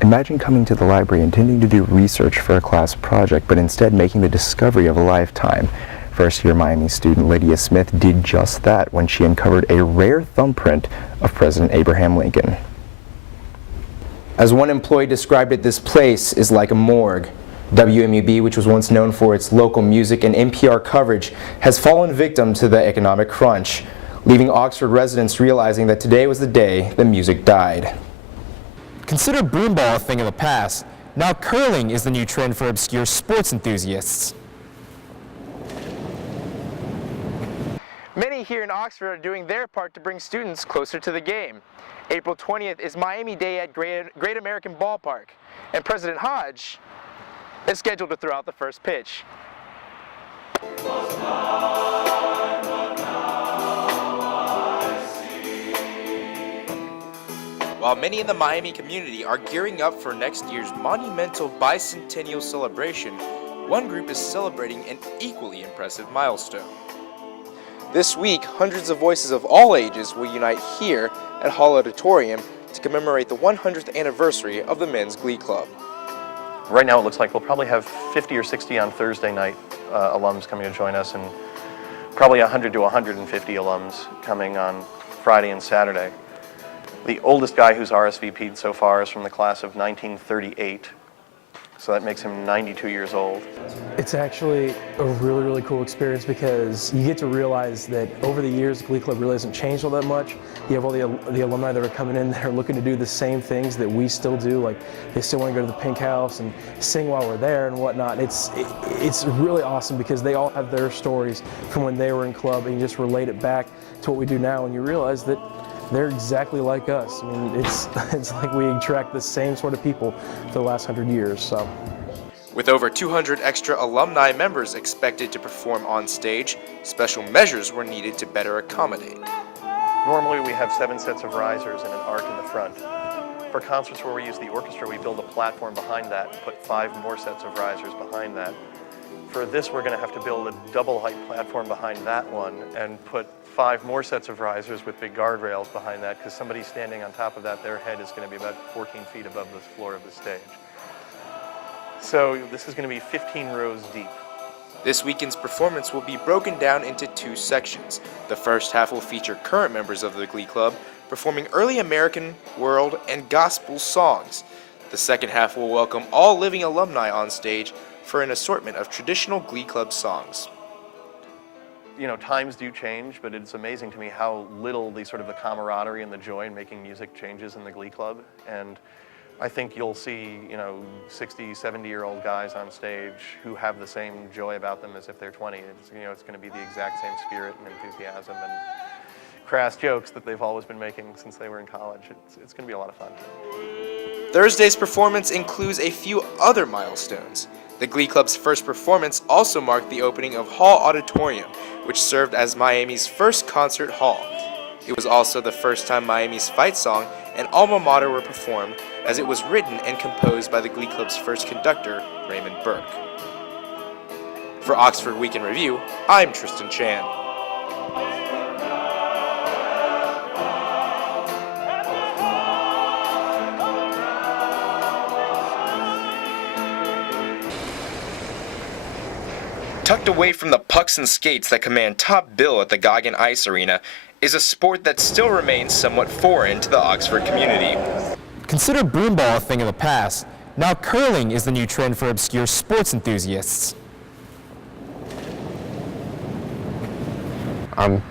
Imagine coming to the library intending to do research for a class project, but instead making the discovery of a lifetime. First-year Miami student Lydia Smith did just that when she uncovered a rare thumbprint of President Abraham Lincoln. As one employee described it, this place is like a morgue. WMUB, which was once known for its local music and NPR coverage, has fallen victim to the economic crunch, leaving Oxford residents realizing that today was the day the music died. Consider broomball a thing of the past. Now curling is the new trend for obscure sports enthusiasts. Many here in Oxford are doing their part to bring students closer to the game. April 20th is Miami Day at Great American Ballpark, and President Hodge is scheduled to throw out the first pitch. While many in the Miami community are gearing up for next year's monumental bicentennial celebration, one group is celebrating an equally impressive milestone. This week, hundreds of voices of all ages will unite here at Hall Auditorium to commemorate the 100th anniversary of the Men's Glee Club. Right now it looks like we'll probably have 50 or 60 on Thursday night alums coming to join us, and probably 100 to 150 alums coming on Friday and Saturday. The oldest guy who's RSVP'd so far is from the class of 1938, so that makes him 92 years old. It's actually a really, really cool experience because you get to realize that over the years, the Glee Club really hasn't changed all that much. You have all the alumni that are coming in that are looking to do the same things that we still do, like they still want to go to the Pink House and sing while we're there and whatnot. It's really awesome because they all have their stories from when they were in club, and you just relate it back to what we do now, and you realize that they're exactly like us. I mean, it's like we attract the same sort of people for the last 100 years. So. With over 200 extra alumni members expected to perform on stage, special measures were needed to better accommodate. Normally we have 7 sets of risers and an arc in the front. For concerts where we use the orchestra, we build a platform behind that and put 5 more sets of risers behind that. For this, we're going to have to build a double height platform behind that one and put 5 more sets of risers with big guardrails behind that, because somebody standing on top of that, their head is going to be about 14 feet above the floor of the stage. So this is going to be 15 rows deep. This weekend's performance will be broken down into 2 sections. The first half will feature current members of the Glee Club performing early American, world, and gospel songs. The second half will welcome all living alumni on stage for an assortment of traditional Glee Club songs. You know, times do change, but it's amazing to me how little the camaraderie and the joy in making music changes in the Glee Club. And I think you'll see, 60, 70-year-old guys on stage who have the same joy about them as if they're 20. It's going to be the exact same spirit and enthusiasm and crass jokes that they've always been making since they were in college. It's going to be a lot of fun. Thursday's performance includes a few other milestones. The Glee Club's first performance also marked the opening of Hall Auditorium, which served as Miami's first concert hall. It was also the first time Miami's fight song and Alma Mater were performed, as it was written and composed by the Glee Club's first conductor, Raymond Burke. For Oxford Week in Review, I'm Tristan Chan. Tucked away from the pucks and skates that command top bill at the Goggin Ice Arena is a sport that still remains somewhat foreign to the Oxford community. Consider broomball a thing of the past. Now curling is the new trend for obscure sports enthusiasts. I'm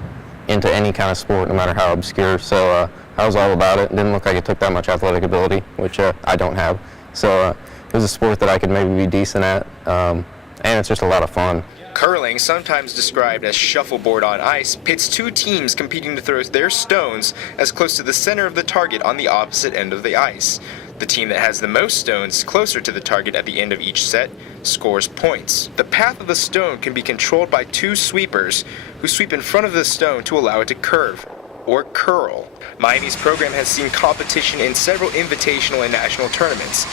into any kind of sport, no matter how obscure, so I was all about it. It didn't look like it took that much athletic ability, which I don't have. So it was a sport that I could maybe be decent at, and it's just a lot of fun. Curling, sometimes described as shuffleboard on ice, pits 2 teams competing to throw their stones as close to the center of the target on the opposite end of the ice. The team that has the most stones closer to the target at the end of each set scores points. The path of the stone can be controlled by 2 sweepers who sweep in front of the stone to allow it to curve, or curl. Miami's program has seen competition in several invitational and national tournaments.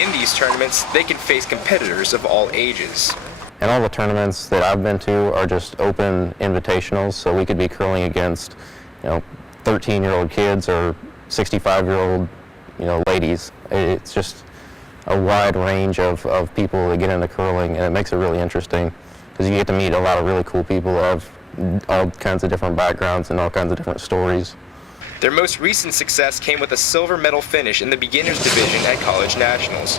In these tournaments, they can face competitors of all ages. And all the tournaments that I've been to are just open invitationals, so we could be curling against, 13-year-old kids or 65-year-old, ladies. It's just a wide range of people that get into curling, and it makes it really interesting because you get to meet a lot of really cool people that have all kinds of different backgrounds and all kinds of different stories. Their most recent success came with a silver medal finish in the beginners division at college nationals.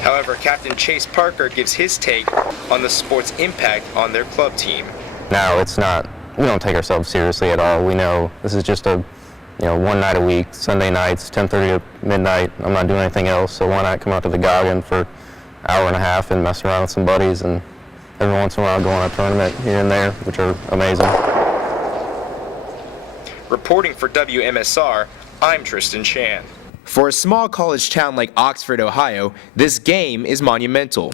However, Captain Chase Parker gives his take on the sport's impact on their club team. Now, we don't take ourselves seriously at all. We know this is just a, one night a week, Sunday nights, 10:30 to midnight. I'm not doing anything else, so why not come out to the Goggin for an hour and a half and mess around with some buddies, and every once in a while go on a tournament here and there, which are amazing. Reporting for WMSR, I'm Tristan Chan. For a small college town like Oxford, Ohio, this game is monumental.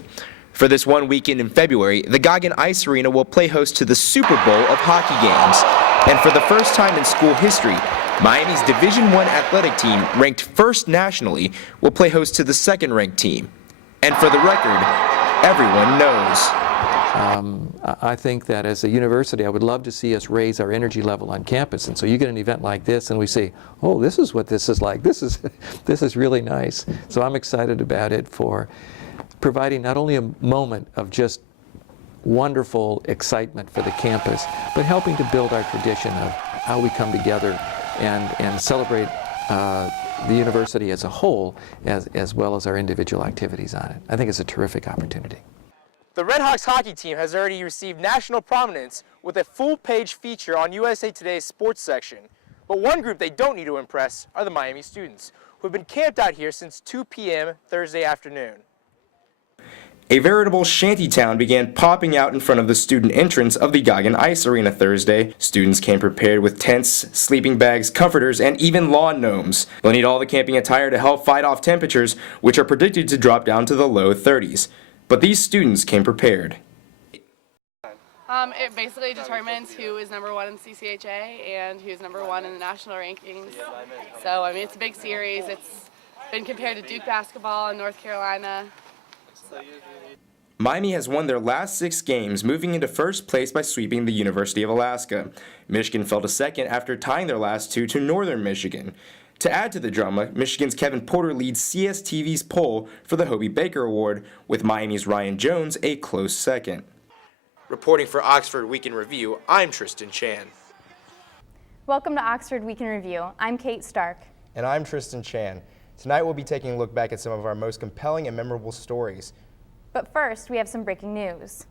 For this one weekend in February, the Goggin Ice Arena will play host to the Super Bowl of hockey games. And for the first time in school history, Miami's Division I athletic team, ranked first nationally, will play host to the second-ranked team. And for the record, everyone knows. I think that as a university, I would love to see us raise our energy level on campus. And so you get an event like this and we say, oh, this is what this is like. This is really nice. So I'm excited about it for providing not only a moment of just wonderful excitement for the campus, but helping to build our tradition of how we come together and celebrate the university as a whole, as well as our individual activities on it. I think it's a terrific opportunity. The Redhawks hockey team has already received national prominence with a full-page feature on USA Today's sports section. But one group they don't need to impress are the Miami students, who have been camped out here since 2 p.m. Thursday afternoon. A veritable shantytown began popping out in front of the student entrance of the Goggin Ice Arena Thursday. Students came prepared with tents, sleeping bags, comforters, and even lawn gnomes. They'll need all the camping attire to help fight off temperatures, which are predicted to drop down to the low 30s. But these students came prepared. It basically determines who is #1 in CCHA and who's #1 in the national rankings. So, I mean, it's a big series. It's been compared to Duke basketball in North Carolina. Miami has won their last 6 games, moving into first place by sweeping the University of Alaska. Michigan fell to second after tying their last 2 to Northern Michigan. To add to the drama, Michigan's Kevin Porter leads CSTV's poll for the Hobie Baker Award, with Miami's Ryan Jones a close second. Reporting for Oxford Week in Review, I'm Tristan Chan. Welcome to Oxford Week in Review. I'm Kate Stark. And I'm Tristan Chan. Tonight we'll be taking a look back at some of our most compelling and memorable stories. But first, we have some breaking news.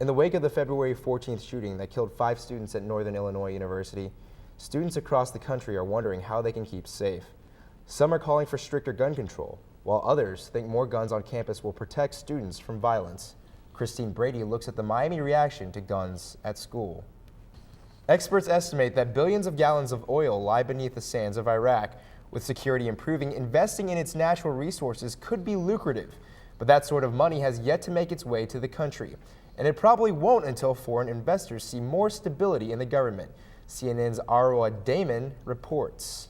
In the wake of the February 14th shooting that killed 5 students at Northern Illinois University, students across the country are wondering how they can keep safe. Some are calling for stricter gun control, while others think more guns on campus will protect students from violence. Christine Brady looks at the Miami reaction to guns at school. Experts estimate that billions of gallons of oil lie beneath the sands of Iraq. With security improving, investing in its natural resources could be lucrative, but that sort of money has yet to make its way to the country, and it probably won't until foreign investors see more stability in the government. CNN's Arwa Damon reports.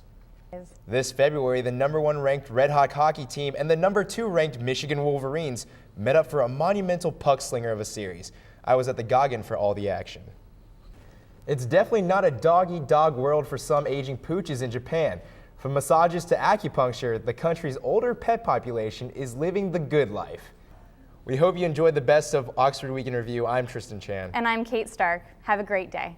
This February, the #1 ranked Red Hawk hockey team and the #2 ranked Michigan Wolverines met up for a monumental puck slinger of a series. I was at the Goggin for all the action. It's definitely not a dog-eat-dog world for some aging pooches in Japan. From massages to acupuncture, the country's older pet population is living the good life. We hope you enjoyed the best of Oxford Week in Review. I'm Tristan Chan. And I'm Kate Stark. Have a great day.